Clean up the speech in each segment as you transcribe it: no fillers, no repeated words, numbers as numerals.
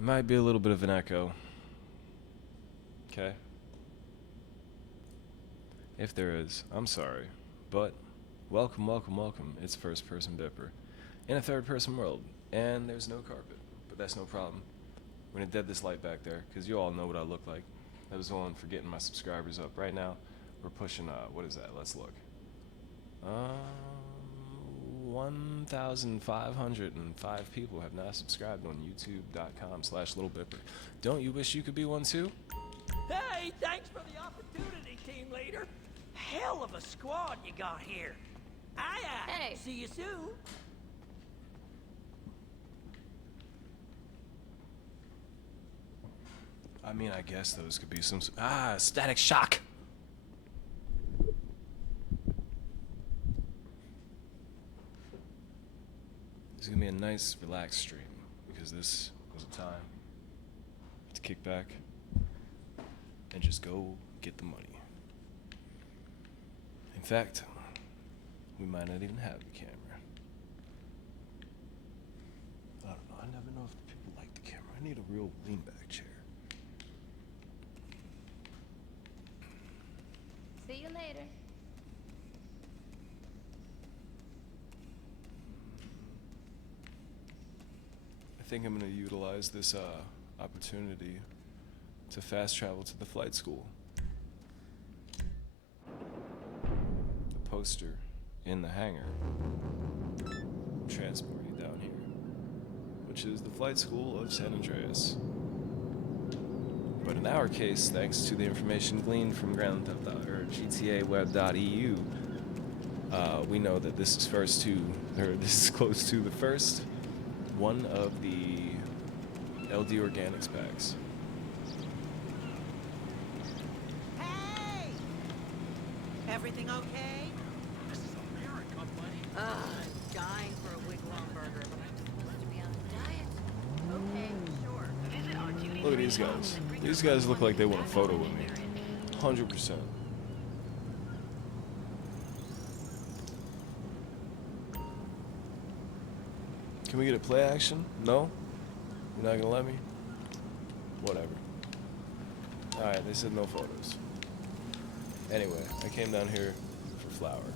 It might be a little bit of an echo. Okay? If there is, I'm sorry. But, welcome, welcome, welcome. It's first person Bipper. In a third person world. And there's no carpet. But that's no problem. We're gonna dead this light back there, because you all know what I look like. I was on for getting my subscribers up. Right now, we're pushing, what is that? Let's look. 1,505 people have now subscribed on youtube.com/littlebipper. Don't you wish you could be one too? Hey, thanks for the opportunity, team leader. Hell of a squad you got here. Aye, aye. Hey. See you soon. I mean, I guess those could be some... Static Shock! It's gonna be a nice, relaxed stream, because this was a time to kick back and just go get the money. In fact, we might not even have the camera. I don't know, I never know if the people like the camera. I need a real lean-back chair. See you later. I think I'm going to utilize this opportunity to fast travel to the flight school. The poster in the hangar transport you down here, which is the flight school of San Andreas. But in our case, thanks to the information gleaned from Grand Theft Auto or GTAweb.eu, we know that this is close to the first one of the LD Organics packs. Hey! Everything okay? This is America, buddy. I'm dying for a wigwam burger, but I'm supposed to be on a diet. Okay, sure. Look at these guys. These guys look like they want a photo with me. 100%. Can we get a play action? No? You're not gonna let me? Whatever. Alright, they said no photos. Anyway, I came down here for flour.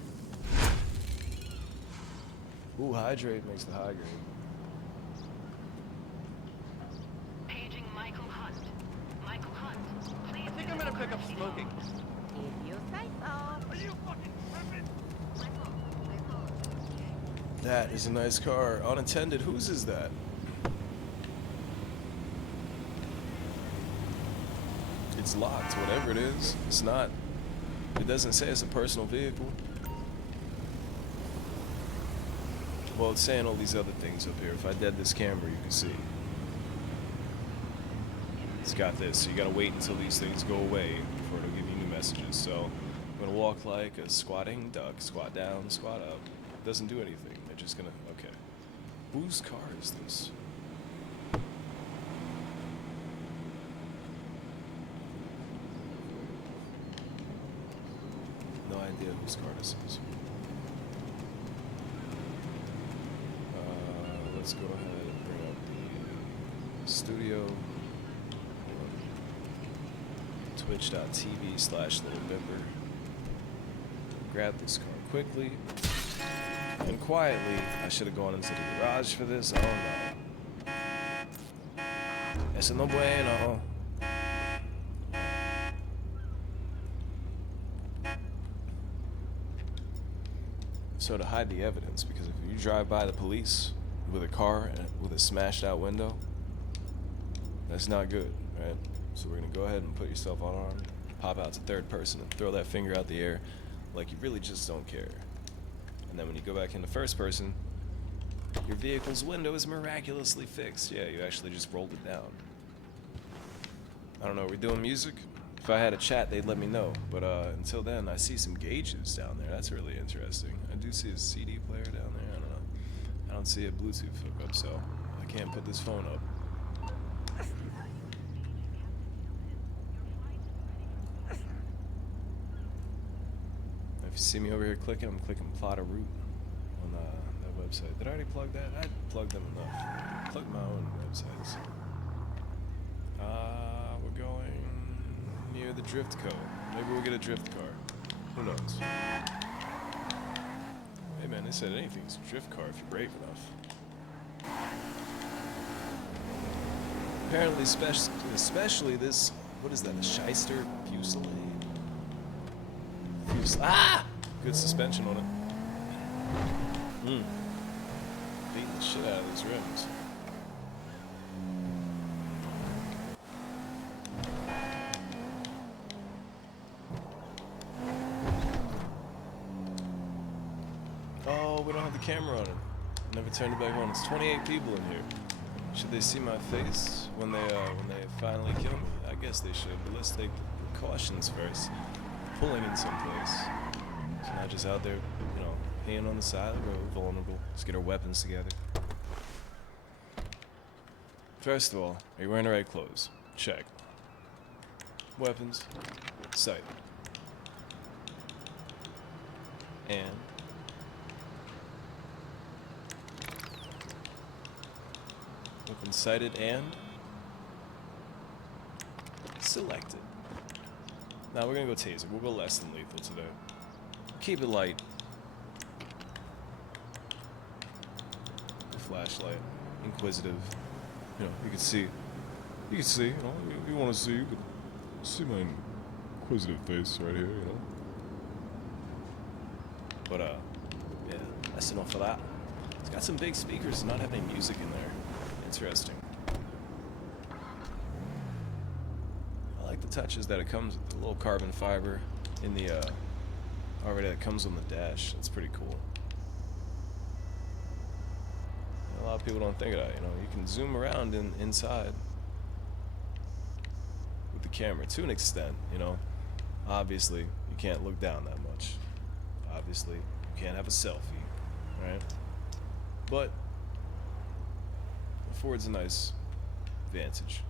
Ooh, hydrate makes the high grade. Paging Michael Hunt. Michael Hunt, please. I think I'm gonna pick up smoking. If you say so. Are you fucking tripping? That is a nice car. Unattended. Whose is that? It's locked, whatever it is. It's not. It doesn't say it's a personal vehicle. Well, it's saying all these other things up here. If I dead this camera, you can see. It's got this. So you gotta wait until these things go away before it'll give you new messages. So I'm gonna walk like a squatting duck. Squat down, squat up. It doesn't do anything. They're just gonna. Okay. Whose car is this? No idea whose car this is. Let's go ahead and bring up the studio. Twitch.tv/littlebipper. Grab this car quickly and quietly. I should have gone into the garage for this. Oh no. Eso no bueno. So to hide the evidence, because if you drive by the police with a car with a smashed out window, that's not good, right? So we're gonna go ahead and put yourself unarmed, pop out to third person and throw that finger out the air like you really just don't care. And then when you go back into first person, your vehicle's window is miraculously fixed. Yeah, you actually just rolled it down. I don't know, are we doing music? If I had a chat, they'd let me know. But until then, I see some gauges down there. That's really interesting. I do see a CD player down there. I don't know. I don't see a Bluetooth hookup, so I can't put this phone up. If you see me over here clicking, I'm clicking plot a route on that website. Did I already plug that? I plugged them enough. Plug my own websites. the drift code. Maybe we'll get a drift car. Who knows? Hey man, they said anything's a drift car if you're brave enough. Apparently, especially this, what is that, a shyster fusillade? Ah! Good suspension on it. Beating the shit out of these rims. Oh, we don't have the camera on it. Never turned it back on. It's 28 people in here. Should they see my face when they finally kill me? I guess they should, but let's take precautions first. Pulling in someplace. So not just out there, you know, hanging on the side of the road, vulnerable. Let's get our weapons together. First of all, are you wearing the right clothes? Check. Weapons. Sight. And weapons sighted and selected. Now we're gonna go taser. We'll go less than lethal today. Keep it light. The flashlight. Inquisitive. You know, you can see. You can see, you know, you want to see, you can see my inquisitive face right here, you know. But, yeah, that's enough for that. It's got some big speakers and not have any music in there. Interesting. I like the touches that it comes with, the little carbon fiber in the, already that comes on the dash. That's pretty cool. A lot of people don't think of that, you know. You can zoom around inside with the camera to an extent, you know. Obviously, you can't look down that much. Obviously, you can't have a selfie, right? But affords a nice vantage.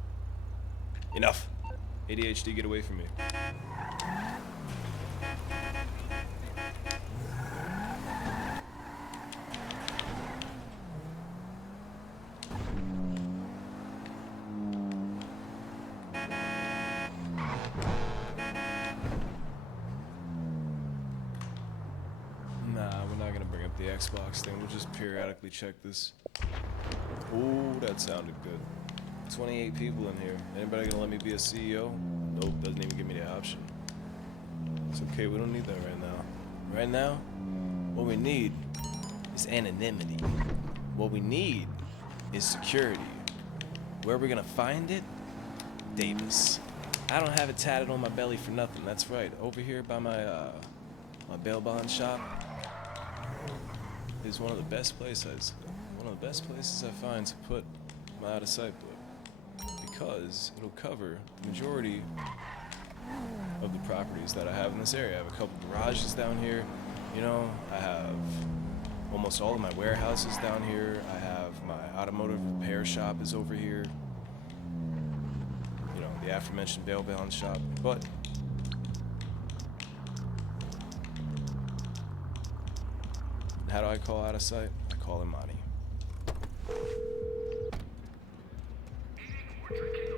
Enough! ADHD, get away from me. The Xbox thing, we'll just periodically check this. Ooh, that sounded good. 28 people in here. Anybody gonna let me be a CEO? Nope, doesn't even give me the option. It's okay, we don't need that right now. Right now, what we need is anonymity. What we need is security. Where are we gonna find it? Davis. I don't have it tatted on my belly for nothing, that's right. Over here by my bail bond shop is one of the best places I find to put my out of sight blip, because it'll cover the majority of the properties that I have in this area. I have a couple garages down here, you know, I have almost all of my warehouses down here, I have my automotive repair shop is over here, you know, the aforementioned bail bond shop, but how do I call out of sight? I call him Monty.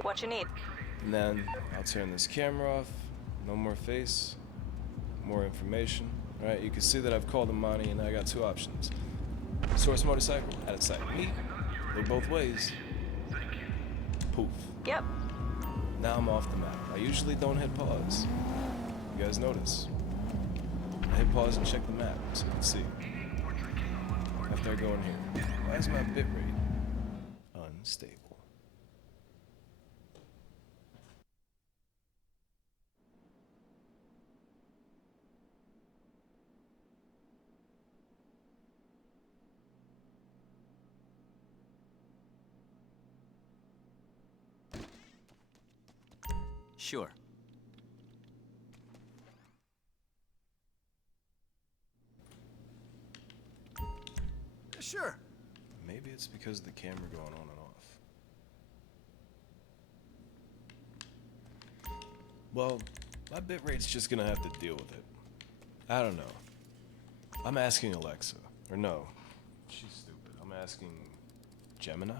What you need? And then I'll turn this camera off. No more face. More information. Alright, you can see that I've called him Monty and I got two options. Source motorcycle, out of sight. Me. Look both ways. Poof. Yep. Now I'm off the map. I usually don't hit pause. You guys notice? I hit pause and check the map so you can see. After I go in here. Why is my bit rate unstable? Sure. Sure. Maybe it's because of the camera going on and off. Well, my bitrate's just gonna have to deal with it. I don't know. I'm asking Alexa. Or no. She's stupid. I'm asking Gemini?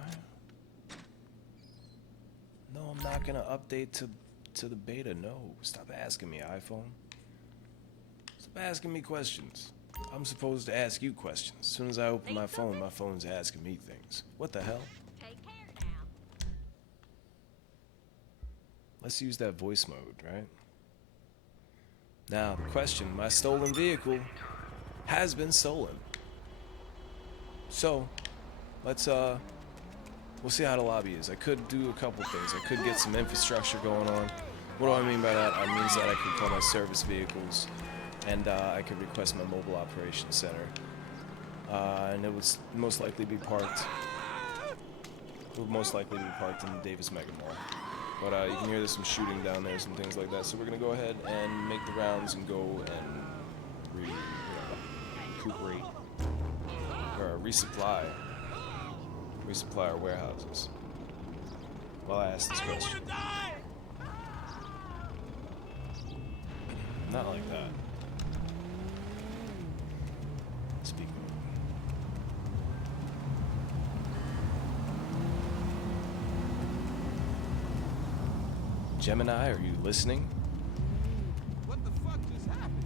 No, I'm not gonna update to to the beta? No. Stop asking me, iPhone. Stop asking me questions. I'm supposed to ask you questions. As soon as I open my phone's asking me things. What the hell? Take care now. Let's use that voice mode, right? Now, the question, my stolen vehicle has been stolen. So, let's, we'll see how the lobby is. I could do a couple things. I could get some infrastructure going on. What do I mean by that? I mean that I could call my service vehicles, and I could request my mobile operations center. And it would most likely be parked. It would most likely be parked in the Davis Mega Mall. But you can hear there's some shooting down there, some things like that. So we're gonna go ahead and make the rounds and go and recuperate or resupply our warehouses. While I ask this question. Not like that. Speak up. Gemini, are you listening? What the fuck just happened?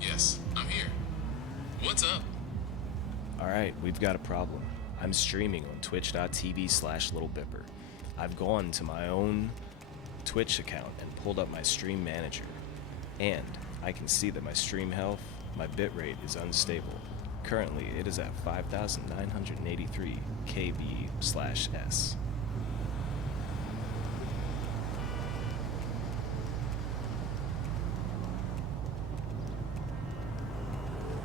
Yes, I'm here. What's up? Alright, we've got a problem. I'm streaming on twitch.tv/littlebipper. I've gone to my own Twitch account and pulled up my stream manager. And I can see that my stream health, my bitrate is unstable. Currently, it is at 5,983 kb/s.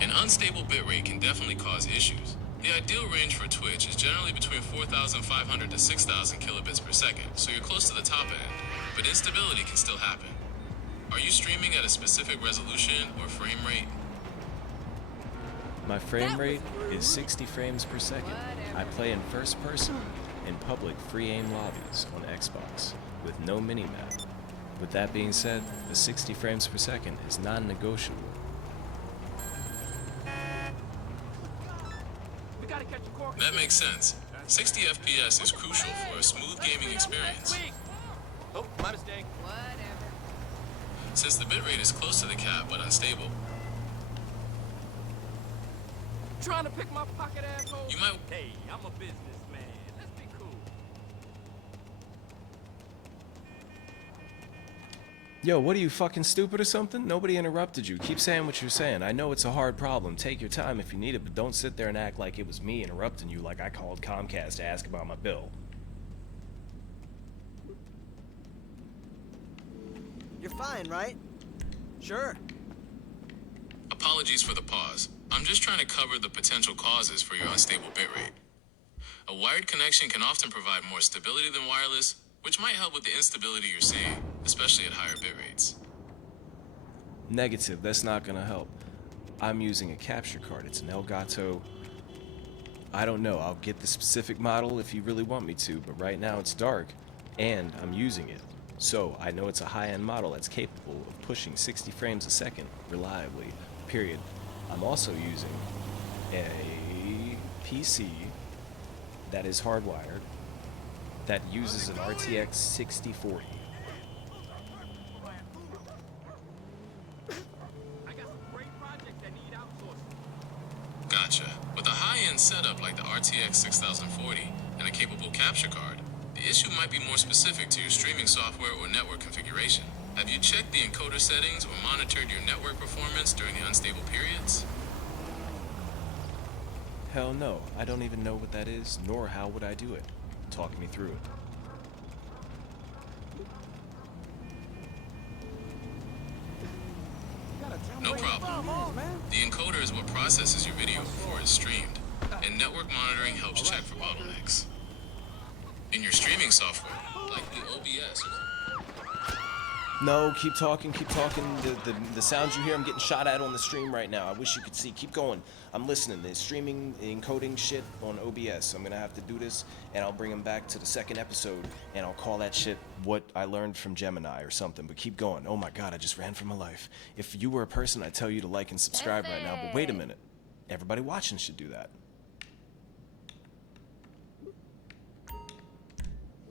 An unstable bitrate can definitely cause issues. The ideal range for Twitch is generally between 4,500 to 6,000 kilobits per second, so you're close to the top end, but instability can still happen. Are you streaming at a specific resolution or frame rate? My frame rate is 60 frames per second. I play in first person in public free aim lobbies on Xbox with no minimap. With that being said, the 60 frames per second is non-negotiable. We gotta catch a car. That makes sense. 60 FPS is crucial for a smooth gaming experience. Oh, my mistake. Whatever. Since the bitrate is close to the cap but unstable, Trying to pick my pocket, asshole. you might Hey, I'm a businessman. Let's be cool. Yo, what are you, fucking stupid or something? Nobody interrupted you. Keep saying what you're saying. I know it's a hard problem. Take your time if you need it, but don't sit there and act like it was me interrupting you like I called Comcast to ask about my bill. You're fine, right? Sure. Apologies for the pause. I'm just trying to cover the potential causes for your unstable bitrate. A wired connection can often provide more stability than wireless, which might help with the instability you're seeing, especially at higher bit rates. Negative, that's not gonna help. I'm using a capture card. It's an Elgato. I don't know, I'll get the specific model if you really want me to, but right now it's dark, and I'm using it. So I know it's a high-end model that's capable of pushing 60 frames a second reliably, period. I'm also using a PC that is hardwired that uses an RTX 6040. I got some great projects that need outsourcing. Gotcha. With a high-end setup like the RTX 6040 and a capable capture card, the issue might be more specific to your streaming software or network configuration. Have you checked the encoder settings or monitored your network performance during the unstable periods? Hell no, I don't even know what that is, nor how would I do it. Talk me through it. No problem. The encoder is what processes your video before it's streamed, and network monitoring helps check for bottlenecks. In your streaming software, like the OBS. No, keep talking, keep talking. The sounds you hear, I'm getting shot at on the stream right now. I wish you could see. Keep going. I'm listening. They're streaming, encoding shit on OBS. I'm gonna have to do this, and I'll bring them back to the second episode, and I'll call that shit what I learned from Gemini or something. But keep going. Oh my god, I just ran for my life. If you were a person, I'd tell you to like and subscribe right now, but wait a minute. Everybody watching should do that.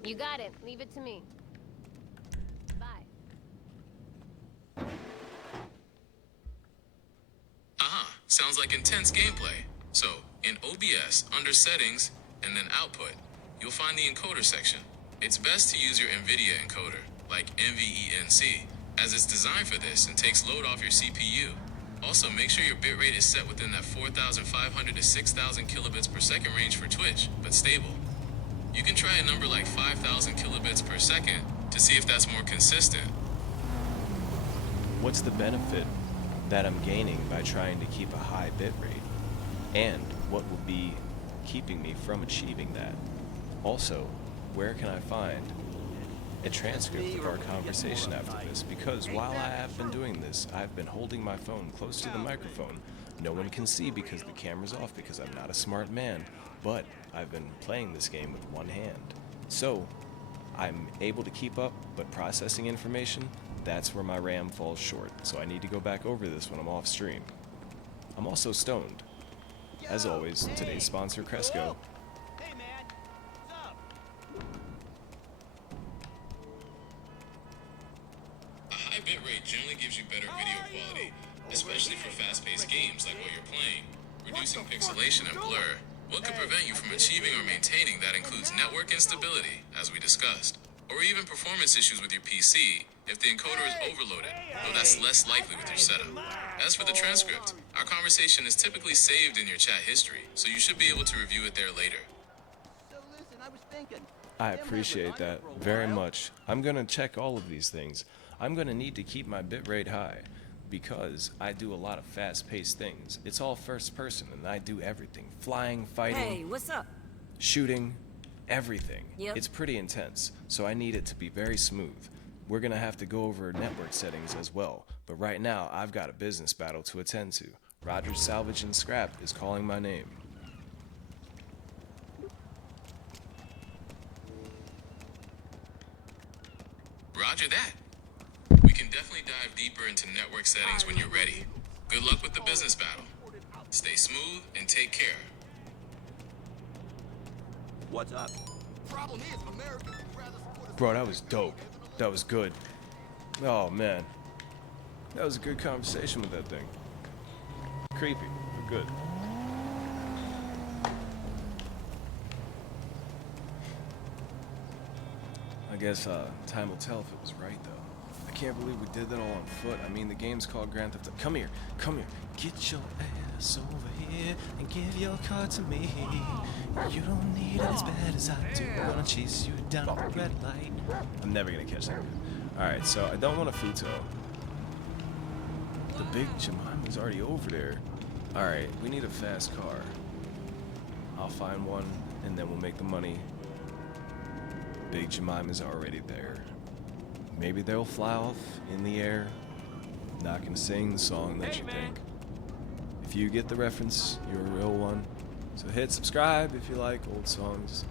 You got it. Leave it to me. like intense gameplay. So, in OBS, under Settings, and then Output, you'll find the encoder section. It's best to use your NVIDIA encoder, like NVENC, as it's designed for this and takes load off your CPU. Also, make sure your bitrate is set within that 4,500 to 6,000 kilobits per second range for Twitch, but stable. You can try a number like 5,000 kilobits per second to see if that's more consistent. What's the benefit that I'm gaining by trying to keep a high bitrate? And what will be keeping me from achieving that? Also, where can I find a transcript of our conversation after this? Because while I have been doing this, I've been holding my phone close to the microphone. No one can see because the camera's off because I'm not a smart man, but I've been playing this game with one hand. So, I'm able to keep up, but processing information, that's where my RAM falls short. So I need to go back over this when I'm off stream. I'm also stoned. As always, today's sponsor, Cresco. Hey, man. What's up? A high bitrate generally gives you better video quality, especially for fast-paced games like what you're playing. Reducing pixelation and blur. What could prevent you from achieving or maintaining that includes network instability, as we discussed, or even performance issues with your PC if the encoder is overloaded, though that's less likely with your setup. As for the transcript, our conversation is typically saved in your chat history, so you should be able to review it there later. So listen, I was thinking. I appreciate that very much. I'm gonna check all of these things. I'm gonna need to keep my bitrate high because I do a lot of fast-paced things. It's all first person and I do everything. Flying, fighting, Hey, what's up? shooting, everything. Yep. It's pretty intense, so I need it to be very smooth. We're gonna have to go over network settings as well, but right now I've got a business battle to attend to. Roger's Salvage and Scrap is calling my name. Roger that. We can definitely dive deeper into network settings when you're ready. Good luck with the business battle. Stay smooth and take care. What's up? Problem is, America would rather support us. Bro, that was dope. That was good. Oh man. That was a good conversation with that thing. Creepy, but good. I guess time will tell if it was right though. I can't believe we did that all on foot. I mean, the game's called Grand Theft Auto. Come here, come here. Get your ass over here and give your car to me. You don't need it as bad as I do. I'm gonna chase you down at the red light. I'm never gonna catch that. Alright, so I don't want a Futo. The big Jemima's already over there. Alright, we need a fast car. I'll find one and then we'll make the money. Big Jemima's already there. Maybe they'll fly off in the air. Not gonna sing the song that you think. If you get the reference, you're a real one. So hit subscribe if you like old songs.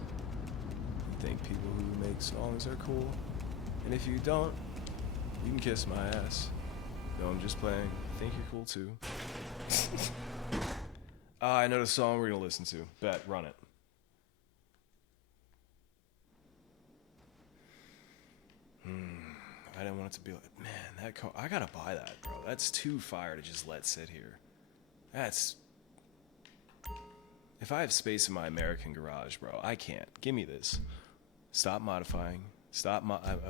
You think people who make songs are cool. And if you don't, you can kiss my ass. No, I'm just playing. I think you're cool too. I know the song we're gonna listen to. Bet, run it. I didn't want it to be like, man, that car, I gotta buy that, bro. That's too fire to just let sit here. That's, if I have space in my American garage, bro, I can't. Give me this. Stop modifying. I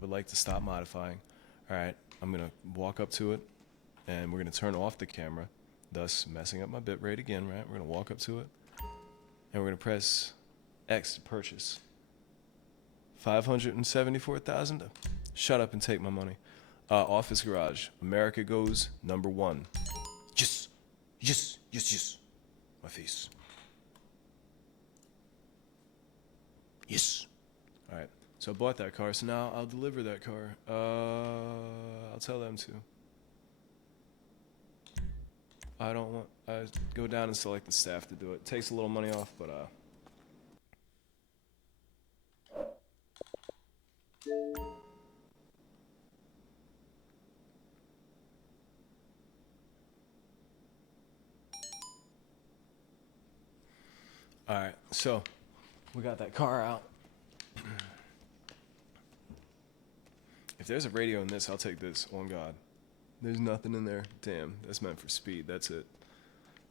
would like to stop modifying. All right, I'm gonna walk up to it, and we're gonna turn off the camera, thus messing up my bitrate again, right? We're gonna walk up to it, and we're gonna press X to purchase. 574,000. Shut up and take my money. Office garage. America goes #1. Yes, yes, yes, yes. My face. Yes. All right. So I bought that car. So now I'll deliver that car. I'll tell them to. I don't want. I go down and select the staff to do it. Takes a little money off, but Alright, so we got that car out. If there's a radio in this, I'll take this, on God. There's nothing in there. Damn, that's meant for speed, that's it.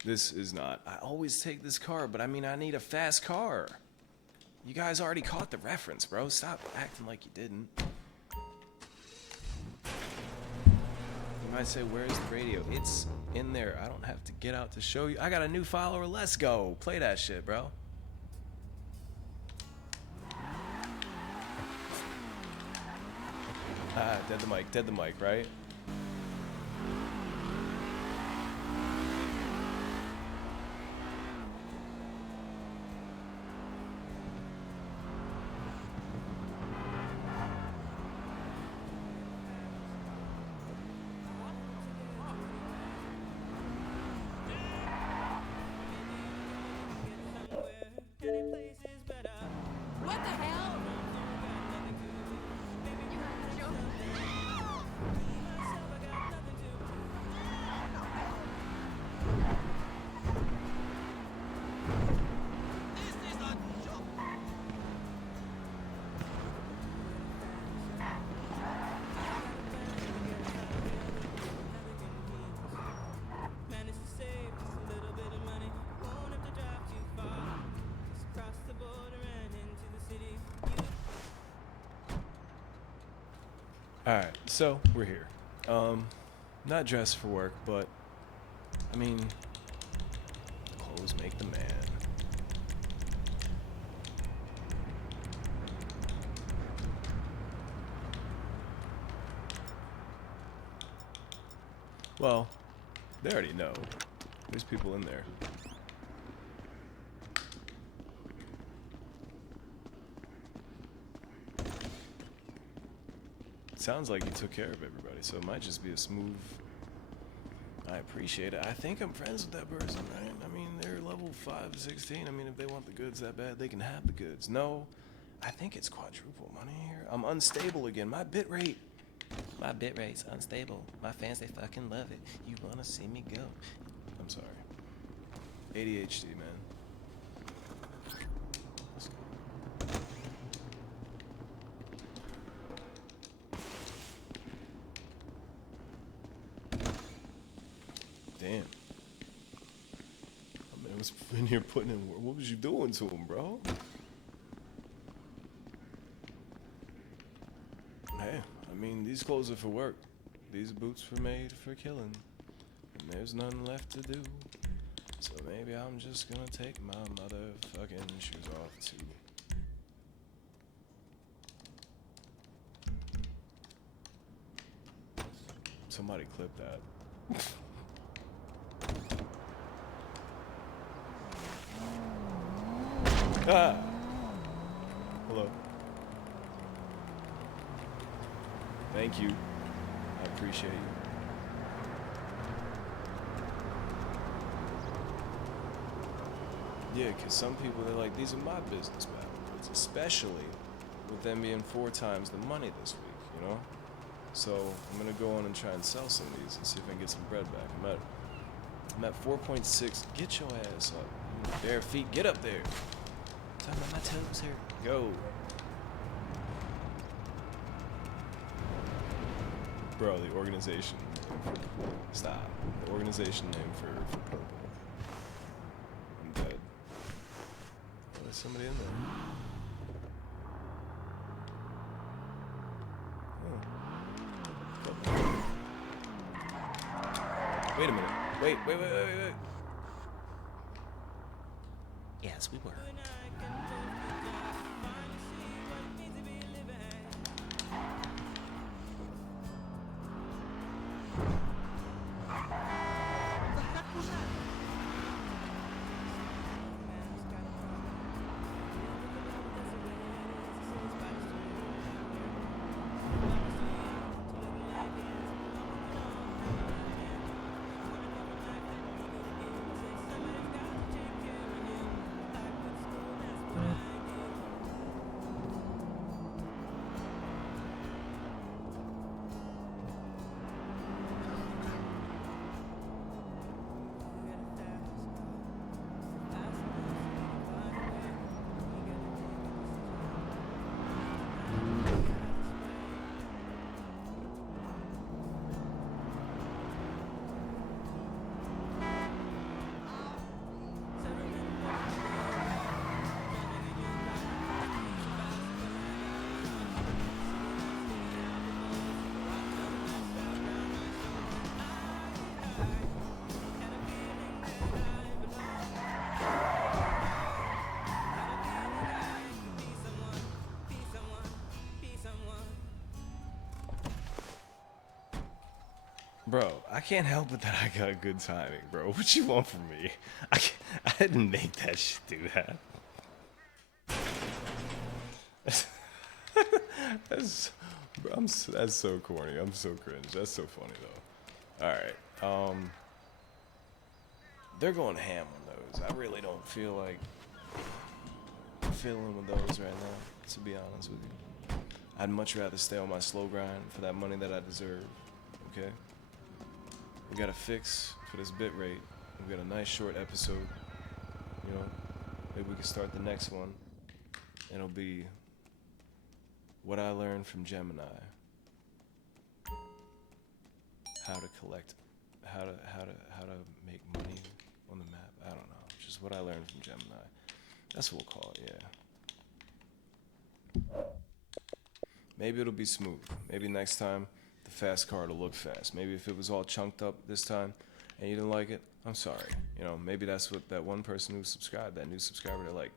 This is not. I always take this car, but I mean, I need a fast car. You guys already caught the reference, bro. Stop acting like you didn't. You might say, where's the radio? It's in there. I don't have to get out to show you. I got a new follower. Let's go. Play that shit, bro. Ah, dead the mic, right? What the hell? Alright, so we're here. Not dressed for work, but I mean, clothes make the man. Well, they already know. There's people in there. Sounds like you took care of everybody, so it might just be a smooth. I appreciate it. I think I'm friends with that person, right? I mean, they're level 516. I mean, if they want the goods that bad, they can have the goods. No, I think it's quadruple money here. I'm unstable again. My bit rate's unstable. My fans, they fucking love it. You wanna see me go? I'm sorry. ADHD, man. Damn. I mean, I was in here putting in work. What was you doing to him, bro? Hey, I mean, these clothes are for work. These boots were made for killing. And there's none left to do. So maybe I'm just gonna take my motherfucking shoes off too. Somebody clip that. Ah! Hello. Thank you. I appreciate you. Yeah, because some people, they're like, these are my business battlefields, especially with them being 4 times the money this week, you know? So I'm going to go on and try and sell some of these and see if I can get some bread back. I'm at 4.6. Get your ass up. Bare feet, get up there. Talking about my toes here. Go. Bro, the organization. Stop. The organization name for purple. I'm dead. Oh, there's somebody in there. Oh. Wait a minute. Wait. Yes, we were. Bro, I can't help it that I got good timing, bro. What you want from me? I didn't make that shit do that. That's so corny. I'm so cringe. That's so funny though. All right. They're going ham on those. I really don't feel like feeling with those right now, to be honest with you. I'd much rather stay on my slow grind for that money that I deserve. Okay? We got a fix for this bit rate. We got a nice short episode. You know, maybe we can start the next one. It'll be what I learned from Gemini. How to collect, how to make money on the map. I don't know. Just what I learned from Gemini. That's what we'll call it. Yeah. Maybe it'll be smooth. Maybe next time the fast car will look fast. Maybe if it was all chunked up this time and you didn't like it, I'm sorry. You know, maybe that's what that one person who subscribed, that new subscriber, they're like,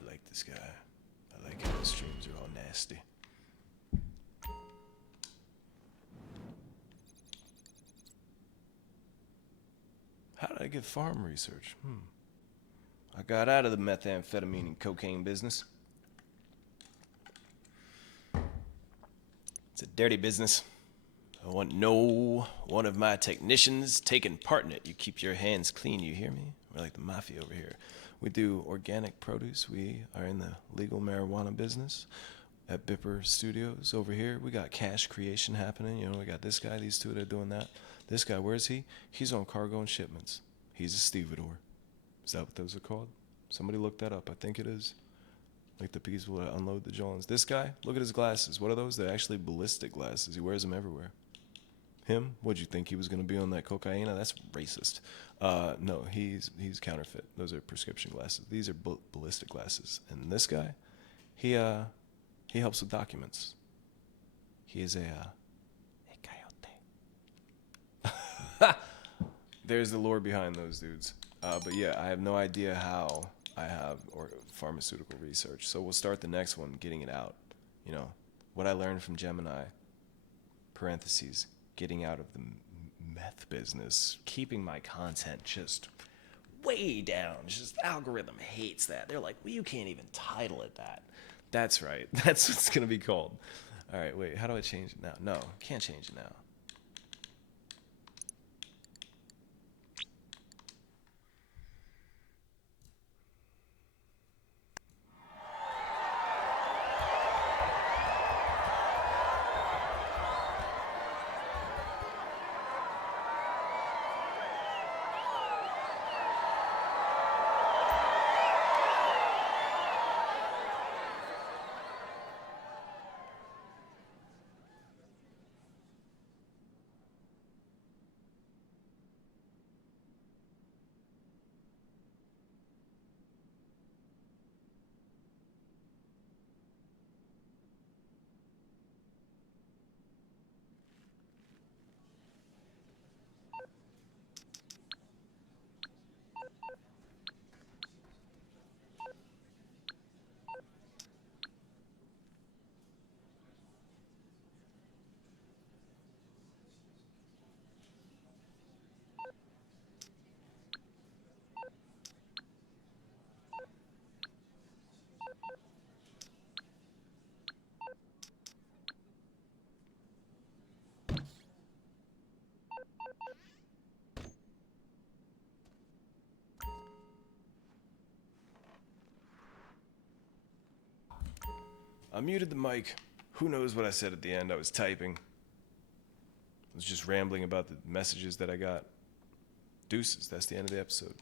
I like this guy. I like how his streams are all nasty. How did I get farm research? I got out of the methamphetamine and cocaine business. It's a dirty business. I want no one of my technicians taking part in it. You keep your hands clean, you hear me? We're like the mafia over here. We do organic produce. We are in the legal marijuana business at Bipper Studios over here. We got cash creation happening. You know, we got this guy, these two that are doing that. This guy, where is he? He's on cargo and shipments. He's a stevedore. Is that what those are called? Somebody look that up. I think it is. Like the people that unload the Johns. This guy, look at his glasses. What are those? They're actually ballistic glasses. He wears them everywhere. Him? What'd you think he was going to be on that cocaine? That's racist. No, he's counterfeit. Those are prescription glasses. These are ballistic glasses. And this guy, he helps with documents. He is a coyote. There's the lore behind those dudes. But yeah, I have no idea how I have or pharmaceutical research. So we'll start the next one, getting it out. You know, what I learned from Gemini, parentheses, getting out of the meth business, keeping my content just way down. Just the algorithm hates that. They're like, well, you can't even title it that. That's right. That's what it's going to be called. All right, wait, how do I change it now? No, can't change it now. I muted the mic. Who knows what I said at the end? I was typing. I was just rambling about the messages that I got. Deuces. That's the end of the episode.